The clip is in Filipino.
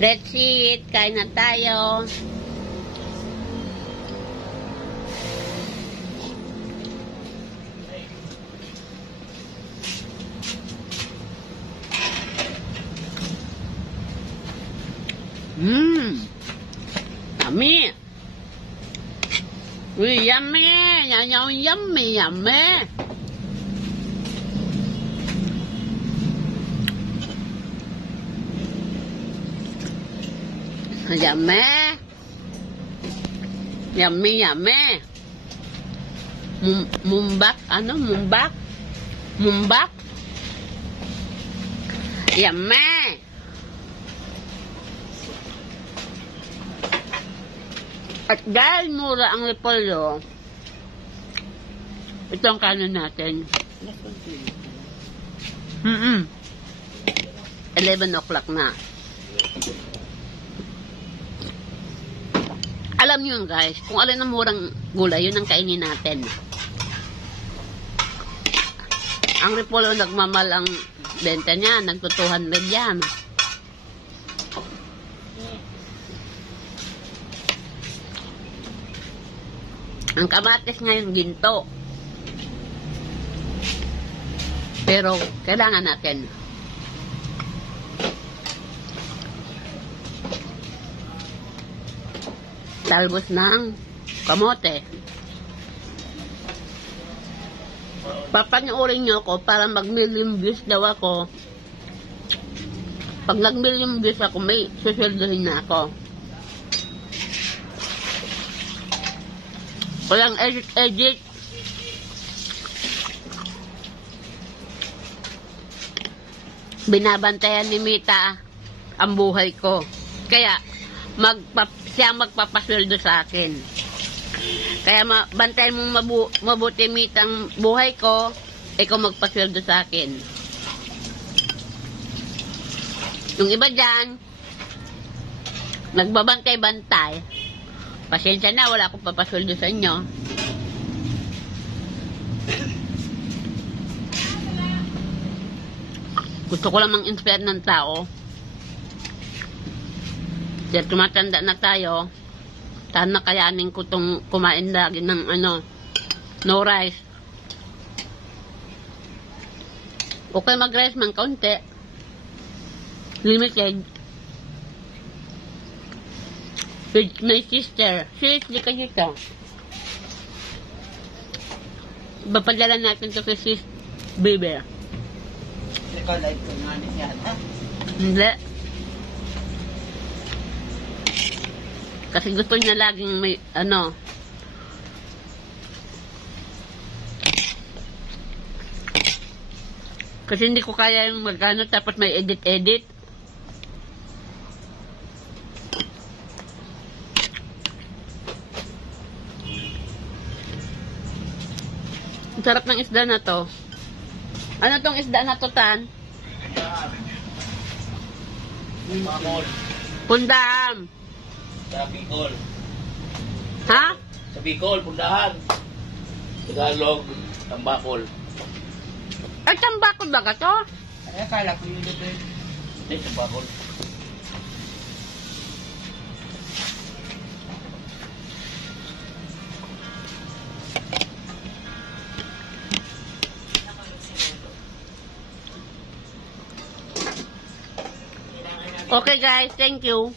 Let's eat. Kain na tayo. Yummy. Uy, yummy. Yummy. Yummy. Mumbak. Ano? Mumbak? Yummy. At dahil mura ang repolyo, ito ang kanin natin. 11 o'clock na. Alam nyo yun guys, kung alin ang murang gulay, yun ang kainin natin. Ang repolyo nagmamal ang benta niya, nagtutuhan med yan. Ang kamatis ngayon ginto. Pero kailangan natin. Talbos ng kamote. Papanoorin nyo ako para mag-million views daw ako. Pag nag-million views ako, may susilduhin na ako. Walang edit. Binabantayan ni Mita ang buhay ko. Kaya, siya magpapasweldo sa akin. Kaya, bantayan mong mabuti Mita ang buhay ko, ikaw magpasweldo sa akin. Yung iba dyan, nagbabantay-bantay. Pasensya na, wala akong papasweldo sa inyo. Gusto ko lang mang-inspire ng tao. Dahil tumatanda na tayo, sana kayanin ko itong kumain lagi ng no rice. Okay mag-rice man kaunti. Limited. With my sister. Seriously kayo ito. Bapadala natin ito kay sis Baby. Ikaw live ko nga niya, ha? Hindi. Kasi gusto niya laging may kasi hindi ko kaya yung tapos may edit. Ang sarap ng isda na to. Ano tong isda na to, Tan? Pundam. Sa Bicol. Ha? Sa Bicol, pundahan. Tagalog, tambakol. Ay, tambakol ba ka to? Ay, akala ko yun dito. Hindi, tambakol. Okay guys, thank you.